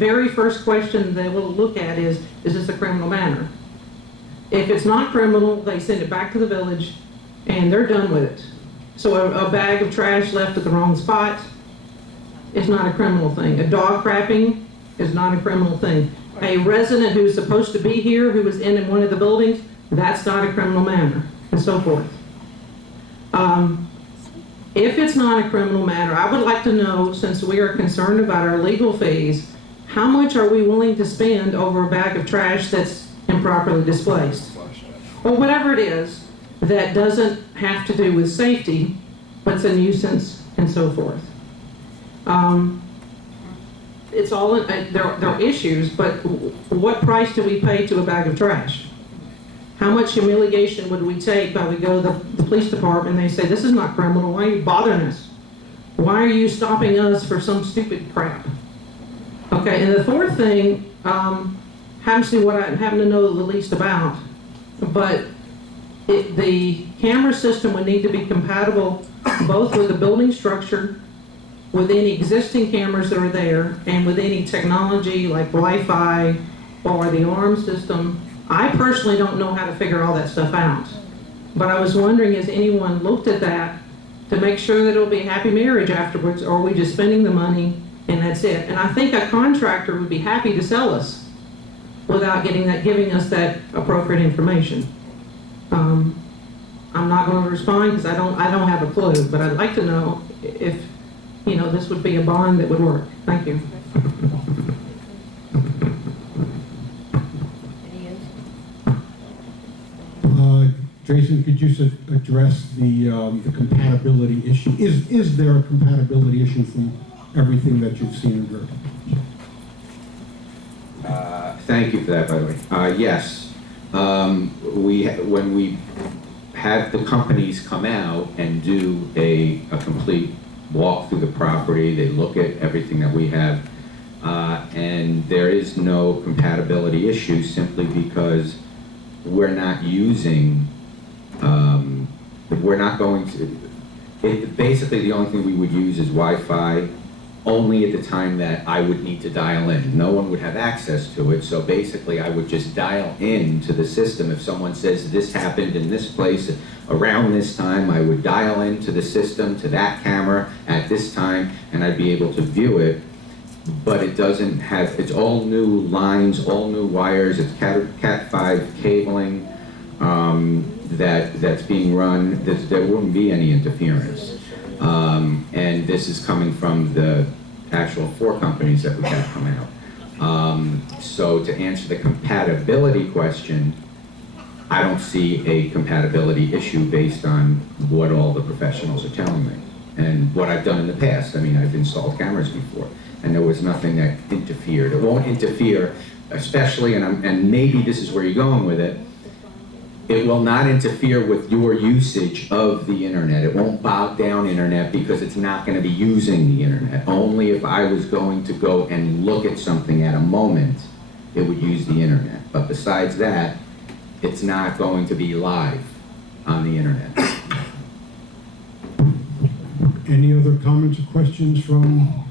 very first question they will look at is this a criminal matter? If it's not criminal, they send it back to the village and they're done with it. So a bag of trash left at the wrong spot is not a criminal thing. A dog crapping is not a criminal thing. A resident who's supposed to be here, who was in one of the buildings, that's not a criminal matter, and so forth. If it's not a criminal matter, I would like to know, since we are concerned about our legal fees, how much are we willing to spend over a bag of trash that's improperly displaced? Or whatever it is that doesn't have to do with safety, but it's a nuisance and so forth. It's all, there are issues, but what price do we pay to a bag of trash? How much humiliation would we take by we go to the police department and they say, this is not criminal, why are you bothering us? Why are you stopping us for some stupid crap? Okay, and the fourth thing happens to be what I happen to know the least about, but the camera system would need to be compatible both with the building structure, with any existing cameras that are there, and with any technology like Wi-Fi or the alarm system. I personally don't know how to figure all that stuff out, but I was wondering, has anyone looked at that to make sure that it'll be a happy marriage afterwards, or are we just spending the money and that's it? And I think a contractor would be happy to sell us without giving us that appropriate information. I'm not going to respond because I don't have a clue, but I'd like to know if this would be a bond that would work. Thank you. Jason, could you address the compatibility issue? Is there a compatibility issue from everything that you've seen and heard? Thank you for that, by the way. Yes, when we have the companies come out and do a complete walk through the property, they look at everything that we have, and there is no compatibility issue simply because we're not using, we're not going to, basically the only thing we would use is Wi-Fi only at the time that I would need to dial in. No one would have access to it, so basically I would just dial in to the system. If someone says this happened in this place around this time, I would dial into the system to that camera at this time and I'd be able to view it. But it doesn't have, it's all new lines, all new wires, it's Cat 5 cabling that's being run. There wouldn't be any interference. And this is coming from the actual 4 companies that we have come out. So to answer the compatibility question, I don't see a compatibility issue based on what all the professionals are telling me and what I've done in the past. I mean, I've installed cameras before and there was nothing that interfered. It won't interfere, especially, and maybe this is where you're going with it, it will not interfere with your usage of the internet. It won't bog down internet because it's not going to be using the internet. Only if I was going to go and look at something at a moment, it would use the internet. But besides that, it's not going to be live on the internet. Any other comments or questions from?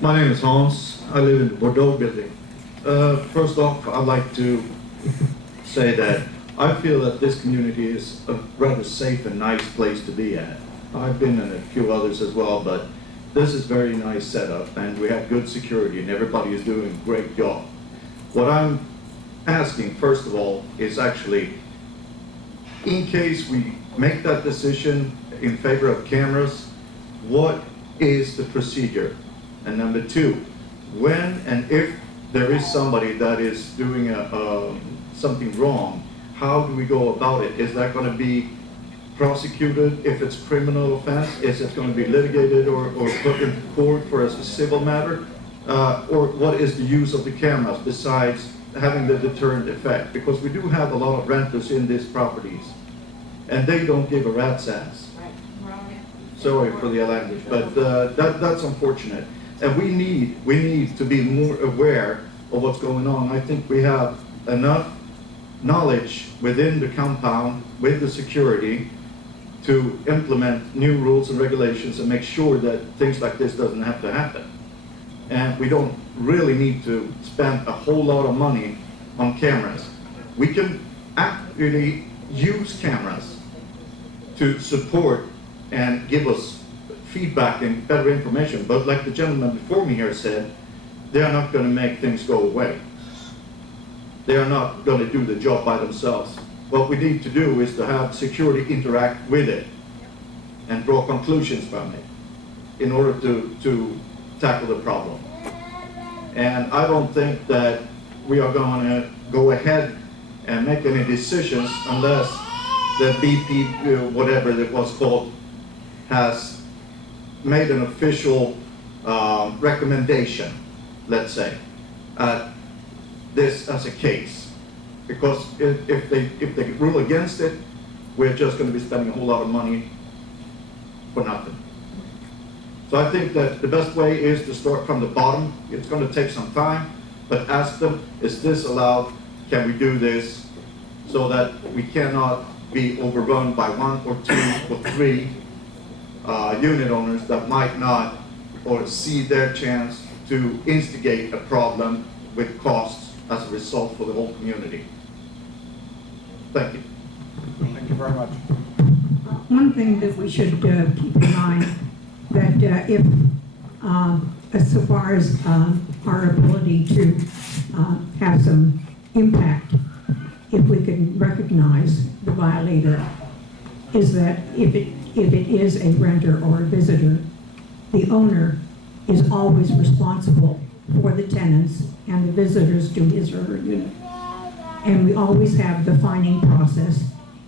My name is Hans. I live in the Bordeaux building. First off, I'd like to say that I feel that this community is a rather safe and nice place to be at. I've been in a few others as well, but this is very nice setup and we have good security and everybody is doing a great job. What I'm asking, first of all, is actually, in case we make that decision in favor of cameras, what is the procedure? And number 2, when and if there is somebody that is doing something wrong, how do we go about it? Is that going to be prosecuted if it's criminal offense? Is it going to be litigated or put in court for a civil matter? Or what is the use of the cameras besides having the deterrent effect? Because we do have a lot of renters in these properties and they don't give a rat's ass. Sorry for the language, but that's unfortunate. And we need to be more aware of what's going on. I think we have enough knowledge within the compound with the security to implement new rules and regulations and make sure that things like this doesn't have to happen. And we don't really need to spend a whole lot of money on cameras. We can actually use cameras to support and give us feedback and better information. But like the gentleman before me here said, they are not going to make things go away. They are not going to do the job by themselves. What we need to do is to have security interact with it and draw conclusions from it in order to tackle the problem. And I don't think that we are going to go ahead and make any decisions unless the BP, whatever it was called, has made an official recommendation, let's say, this as a case. Because if they rule against it, we're just going to be spending a whole lot of money for nothing. So I think that the best way is to start from the bottom. It's going to take some time, but ask them, is this allowed? Can we do this? So that we cannot be overrun by 1 or 2 or 3 unit owners that might not or see their chance to instigate a problem with costs as a result for the whole community. Thank you. Thank you very much. One thing that we should keep in mind, that if, as far as our ability to have some impact, if we can recognize the violator, is that if it is a renter or a visitor, the owner is always responsible for the tenants and the visitors to his or her unit. And we always have the fining process.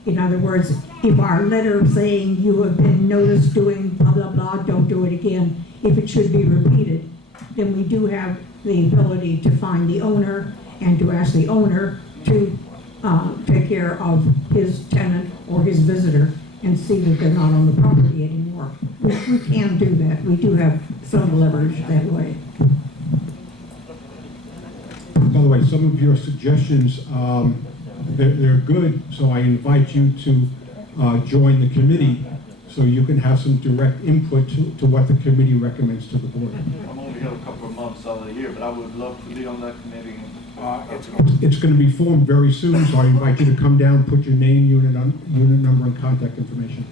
In other words, if our letter saying you have been noticed doing blah, blah, blah, don't do it again, if it should be repeated, then we do have the ability to fine the owner and to ask the owner to take care of his tenant or his visitor and see that they're not on the property anymore. We can do that. We do have some leverage that way. By the way, some of your suggestions, they're good, so I invite you to join the committee so you can have some direct input to what the committee recommends to the board. I'm only here a couple of months out of the year, but I would love to be on that committee. It's going to be formed very soon, so I invite you to come down, put your name, unit number, and contact information.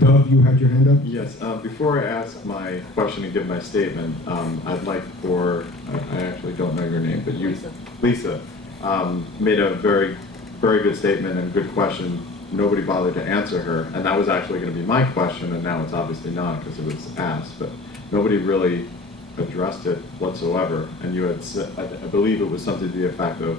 Dov, you had your hand up? Yes, before I ask my question and give my statement, I'd like for, I actually don't know your name, but you, Lisa, made a very, very good statement and good question. Nobody bothered to answer her, and that was actually going to be my question, and now it's obviously not because it was asked, but nobody really addressed it whatsoever. And you had said, I believe it was something to the effect of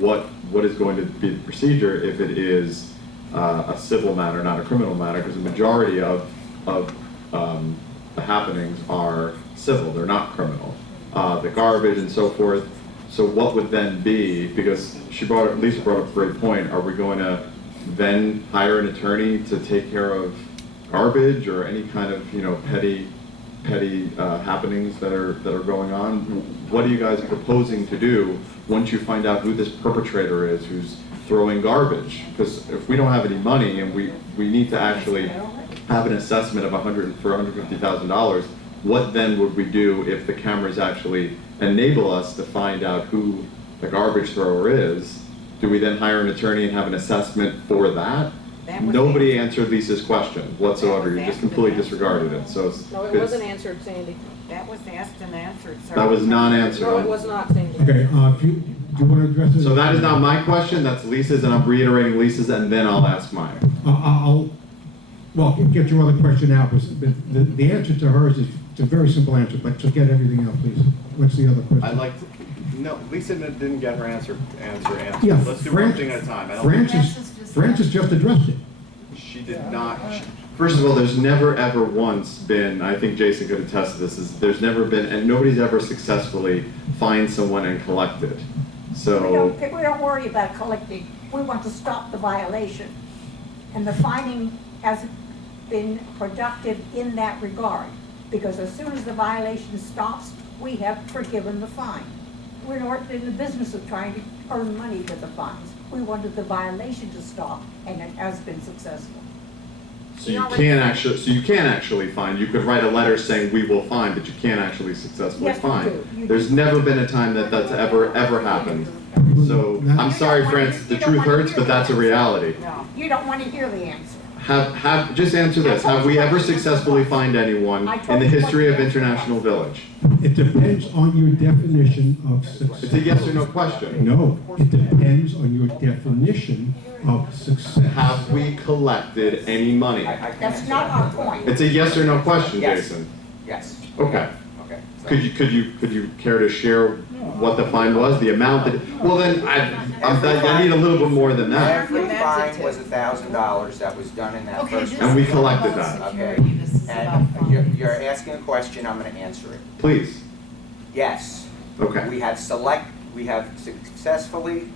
what is going to be the procedure if it is a civil matter, not a criminal matter, because the majority of the happenings are civil, they're not criminal. The garbage and so forth. So what would then be, because Lisa brought up a great point, are we going to then hire an attorney to take care of garbage or any kind of, petty happenings that are going on? What are you guys proposing to do once you find out who this perpetrator is who's throwing garbage? Because if we don't have any money and we need to actually have an assessment of $150,000, what then would we do if the cameras actually enable us to find out who the garbage thrower is? Do we then hire an attorney and have an assessment for that? Nobody answered Lisa's question whatsoever. You just completely disregarded it. So No, it wasn't answered, Sandy. That was asked and answered, sir. that was non-answered. No, it was not, Sandy. Okay, do you want to address it? So that is not my question, that's Lisa's, and I'm reiterating Lisa's, and then I'll ask mine. Well, get your other question out, but the answer to hers is, it's a very simple answer, but to get everything out, please. What's the other question? I'd like to, no, Lisa didn't get her answer. Yeah, Let's do one thing at a time. Francis just addressed it. She did not. First of all, there's never ever once been, I think Jason could attest to this, there's never been, and nobody's ever successfully fined someone and collected. So. We don't worry about collecting. We want to stop the violation. And the fining hasn't been productive in that regard. Because as soon as the violation stops, we have forgiven the fine. We're not in the business of trying to earn money with the fines. We wanted the violation to stop, and it has been successful. So you can't actually fine. You could write a letter saying we will fine, but you can't actually successfully Yes, you fine. do. You There's do. never been a time that that's ever happened. So I'm sorry, Francis, the truth hurts, but that's a reality. No, you don't want to hear the answer. Just answer this. Have we ever successfully fined anyone in the history of International Village? It depends on your definition of success. It's a yes or no question. No, it depends on your definition of success. Have we collected any money? That's not our point. It's a yes or no question, Yes. Jason. Yes. Okay. Okay. So- Could you care to share what the fine was, the amount that, well then, I need a little bit more than that. Every fine was $1,000 that was done in that first. And we collected that. Okay, and you're asking a question, I'm gonna answer it. Please. Yes. Okay. We have successfully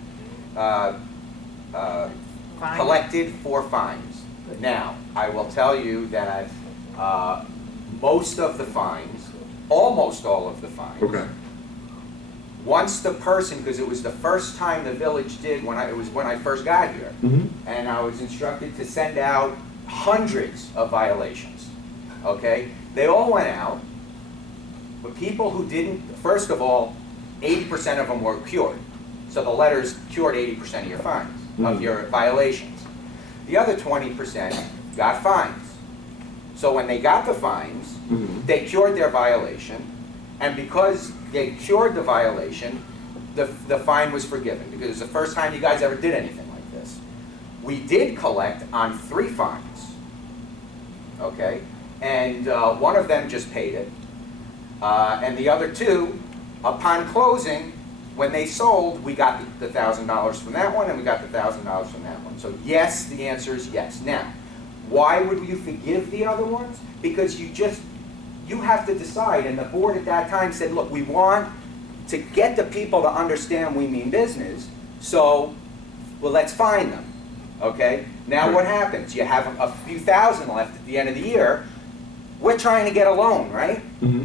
collected 4 fines. Now, I will tell you that most of the fines, almost all of the fines. Okay. Once the person, because it was the first time the village did, it was when I first got here, and I was instructed to send out hundreds of violations, okay? They all went out, but people who didn't, first of all, 80% of them were cured. So the letters cured 80% of your fines, of your violations. The other 20% got fines. So when they got the fines, they cured their violation, and because they cured the violation, the fine was forgiven, because it's the first time you guys ever did anything like this. We did collect on 3 fines, okay? And one of them just paid it. And the other 2, upon closing, when they sold, we got the $1,000 from that one, and we got the $1,000 from that one. So yes, the answer is yes. Now, why would you forgive the other ones? Because you have to decide, and the board at that time said, look, we want to get the people to understand we mean business, so, well, let's fine them, okay? Now what happens? You have a few thousand left at the end of the year. We're trying to get a loan, right?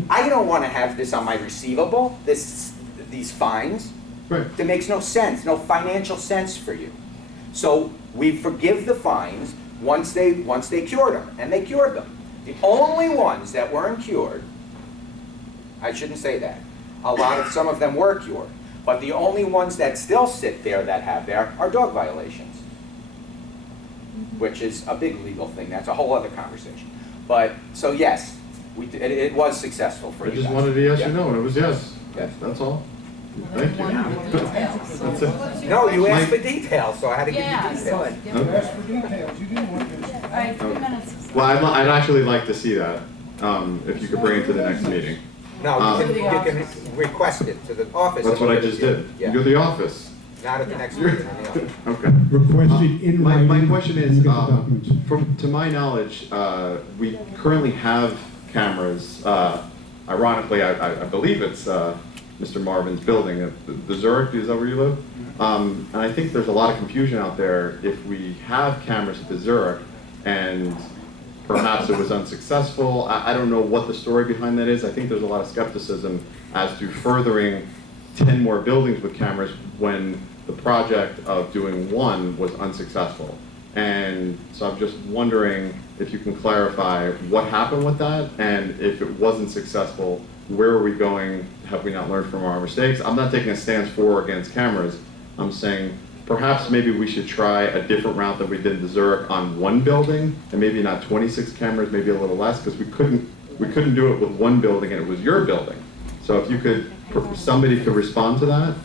I don't want to have this on my receivable, these fines. Right. It makes no sense, no financial sense for you. So we forgive the fines once they cured them, and they cured them. The only ones that weren't cured, I shouldn't say that. Some of them were cured, but the only ones that still sit there that have there are dog violations, which is a big legal thing. That's a whole other conversation. But so yes, it was successful for I you just guys. wanted a yes or Yeah. no, and it was yes. Yes. That's all. Thank you. That's it. No, you asked My- for details, so I had to give you details. Okay. All right, 3 minutes. Well, I'd actually like to see that, if you could bring it to the next meeting. No, you can request it to the office. That's what I just did. Yeah. You're the office. Not at the next meeting, in the office. Okay. Requested in My writing. question and is, you get the documents. to my knowledge, we currently have cameras, ironically, I believe it's Mr. Marvin's building, the Zurich, is that where you live? And I think there's a lot of confusion out there if we have cameras at the Zurich and perhaps it was unsuccessful. I don't know what the story behind that is. I think there's a lot of skepticism as to furthering 10 more buildings with cameras when the project of doing 1 was unsuccessful. And so I'm just wondering if you can clarify what happened with that, and if it wasn't successful, where are we going? Have we not learned from our mistakes? I'm not taking a stance for or against cameras. I'm saying perhaps maybe we should try a different route than we did in the Zurich on 1 building, and maybe not 26 cameras, maybe a little less, because we couldn't do it with 1 building and it was your building. So if you could, somebody could respond to that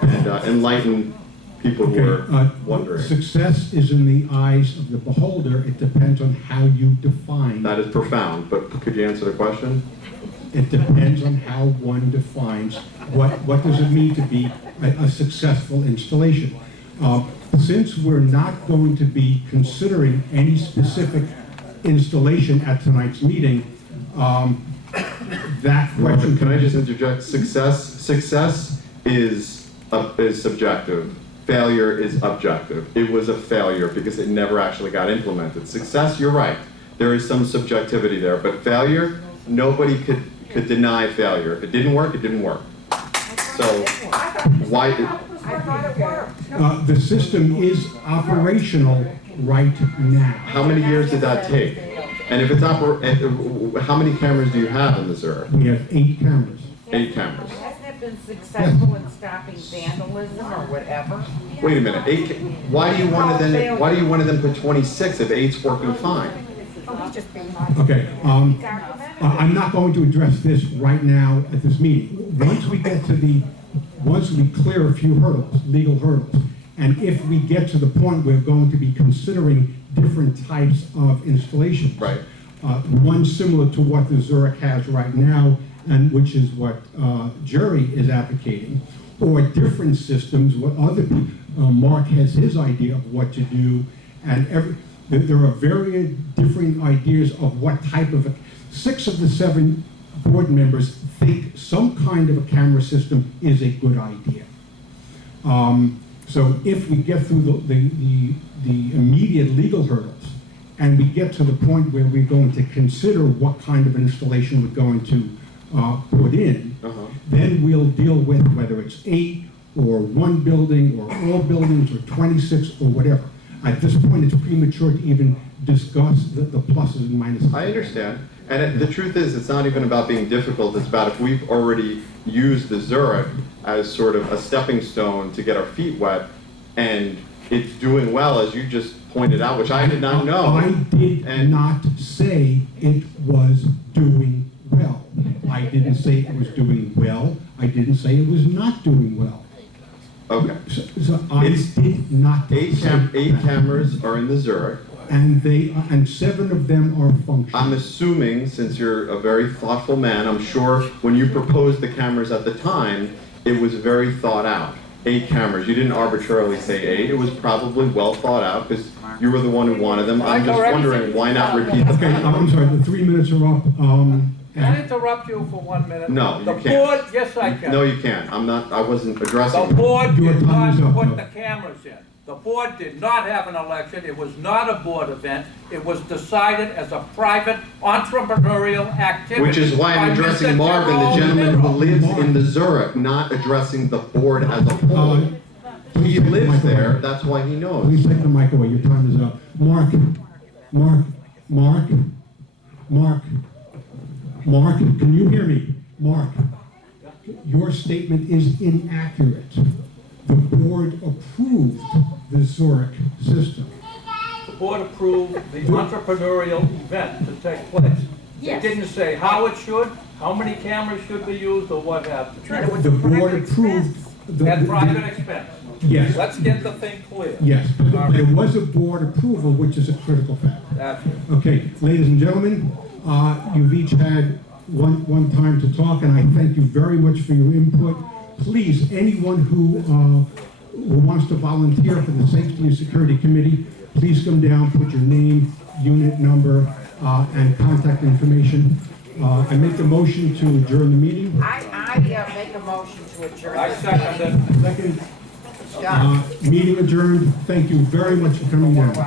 and enlighten people who are wondering. Success is in the eyes of the beholder. It depends on how you define. That is profound, but could you answer the question? It depends on how one defines what does it mean to be a successful installation. Since we're not going to be considering any specific installation at tonight's meeting, that question. Can I just interject? Success is subjective. Failure is objective. It was a failure because it never actually got implemented. Success, you're right. There is some subjectivity there, but failure nobody could deny failure. If it didn't work, it didn't work. So why did, I thought it worked. The system is operational right now. how many years did that take? And if it's how many cameras do you have in the Zurich? We have 8 cameras. 8 cameras. Hasn't it been successful in stopping vandalism or whatever? Wait a minute. Why do you want to then? Why do you want to then put 26 if 8's working fine? Oh, he's just being Okay, I'm not going to address this right now at this meeting. Once we clear a few hurdles, legal hurdles, and if we get to the point we're going to be considering different types of installations. Right. One similar to what the Zurich has right now, and which is what Jerry is advocating, or different systems, what other people, Mark has his idea of what to do, and there are very different ideas of what type of, 6 of the 7 board members think some kind of a camera system is a good idea. So if we get through the immediate legal hurdles, and we get to the point where we're going to consider what kind of installation we're going to put in, then we'll deal with whether it's 8 or 1 building or all buildings or 26 or whatever. At this point, it's premature to even discuss the pluses and minuses. I understand. And the truth is, it's not even about being difficult. It's about if we've already used the Zurich as sort of a stepping stone to get our feet wet, and it's doing well, as you just pointed out, which I did not know. I did not say it was doing well. I didn't say it was doing well. I didn't say it was not doing well. Okay. So I did not say 8 cameras are in the Zurich. And 7 of them are functional. I'm assuming, since you're a very thoughtful man, I'm sure when you proposed the cameras at the time, it was very thought out. 8 cameras. You didn't arbitrarily say 8. It was probably well thought out because you were the one who wanted them. I'm just wondering why not repeat the Okay, I'm sorry, the 3 minutes are up. Can I interrupt you for 1 minute? No, you can't. The board, yes I can. No, you can't. I wasn't addressing. The board Your did time is not up, put though. the cameras in. The board did not have an election. It was not a board event. It was decided as a private entrepreneurial activity. Which is why I'm by addressing Mr. Marvin, the Jerome gentleman who Nero. lives in the Zurich, not addressing the board as a whole. He Please take the lives mic there, away. that's why he knows. Please take the mic away, your time is up. Mark, can you hear me? Mark, your statement is inaccurate. The board approved the Zurich system. The board approved the entrepreneurial event to take place. Yes. It didn't say how it should, how many cameras should be used, or what have you. The board approved At private expense. Yes. Let's get the thing clear. Yes, but there was a board approval, which is a critical factor. That's it. Okay, ladies and gentlemen, you've each had one time to talk, and I thank you very much for your input. Please, anyone who wants to volunteer for the Safety and Security Committee, please come down, put your name, unit number, and contact information. I make the motion to adjourn the meeting. I make a motion to adjourn. I second it. Second, meeting adjourned. Thank you very much for coming down. I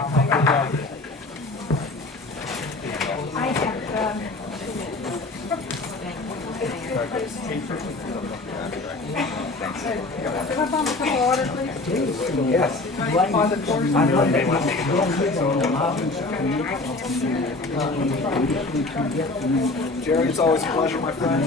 have, Can I bum a cup of water, please? Yes. On the course? Jerry, it's always a pleasure, my friend.